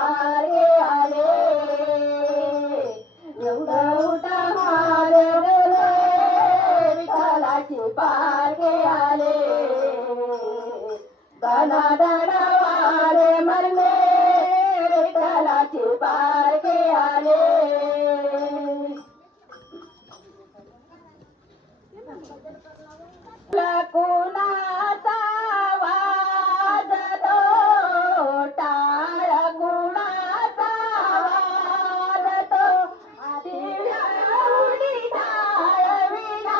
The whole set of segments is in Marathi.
पारगे आले उठा महादेव रे विठ्ठलाची पारगे आले धनाधन वारे मरले विठ्ठलाची पारगे आले कुणाचा वाजतो टाळ कुणाचा वाजतो उडी टाळ विना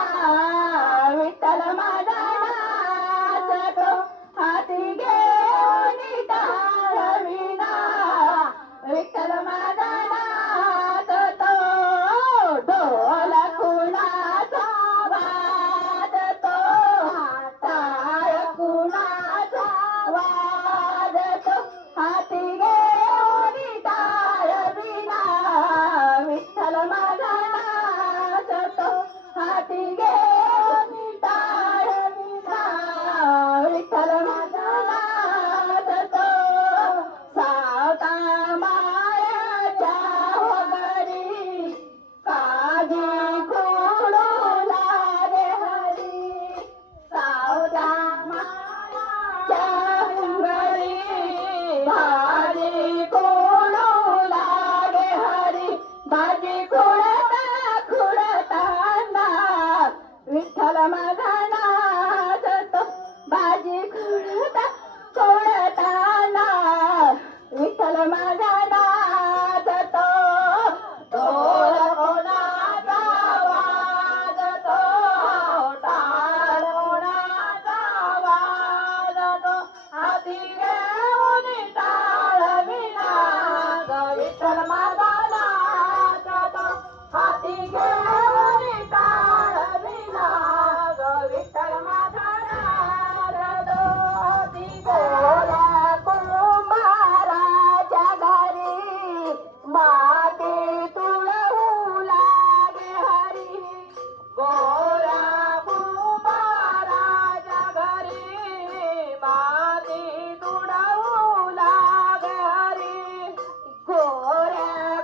विठ्ठल माझा नाचतो हाती घेऊन टाळ विना विठ्ठल माझा नाचतो ढोल कुणाचा वाजतो टाळ कुणाचा वाजतो हाती घेऊन टाळ विना विठ्ठल माझा नाचतो हाती घेऊन टाळ विना विठ्ठल माझा नाचतो सावता मायाच्या घरी काजी खोडू लागे हरी सावता मायाच्या घरी भाजी खोडू लागे हरी भाजी खुडताना विठ्ठल माझा नाचतो भाजी खुडताना विठ्ठल माझा नाचतो ढोल कोणाचा वाजतो टाळ कोणाचा वाजतो हाती घेऊन टाळ विना विठ्ठल माझा नाचतो हाती घेऊन टाळ विना विठ्ठल माझा नाचतो हाती गोऱ्या कुंभाराच्या घरी माती तुळवू लागे हरी गोऱ्या कुंभाराच्या घरी माती तुळवू लागे हरी गोऱ्या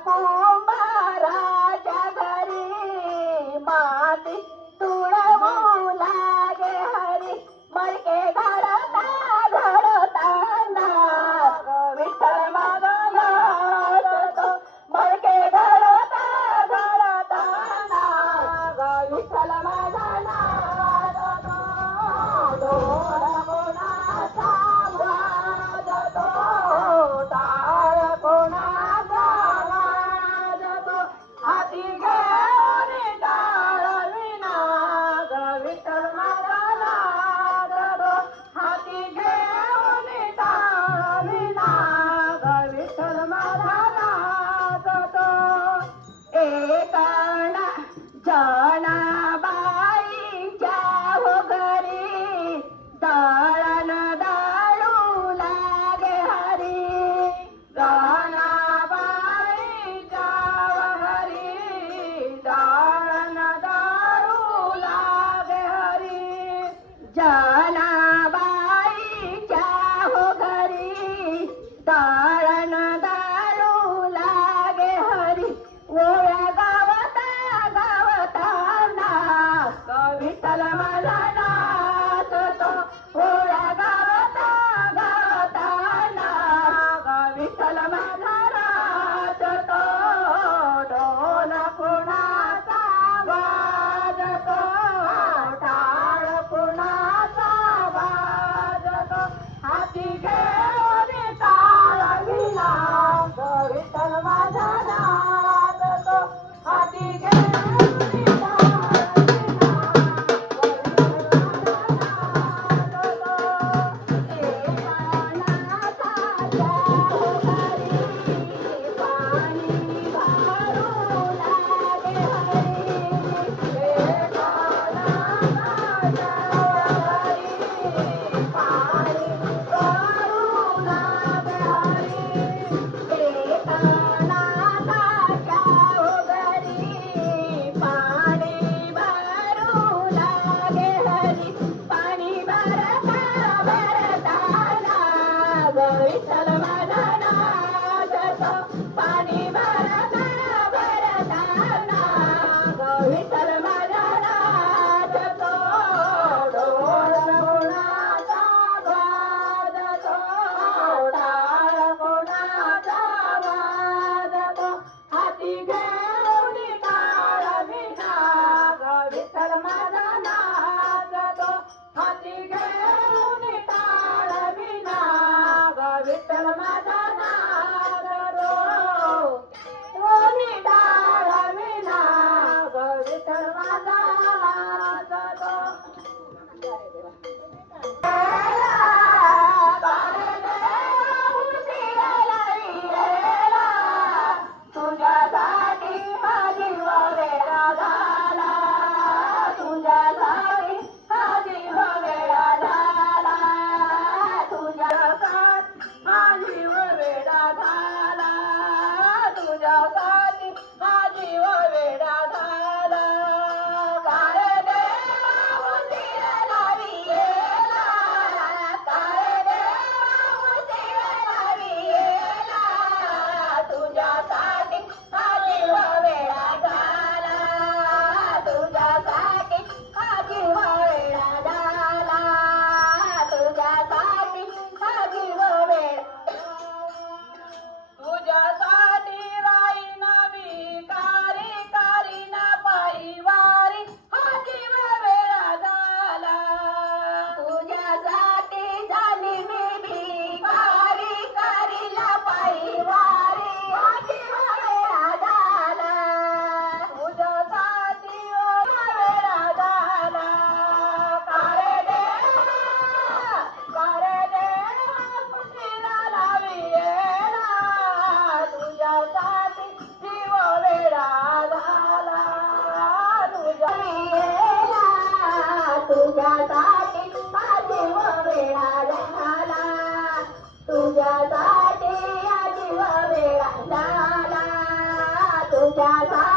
त्याचा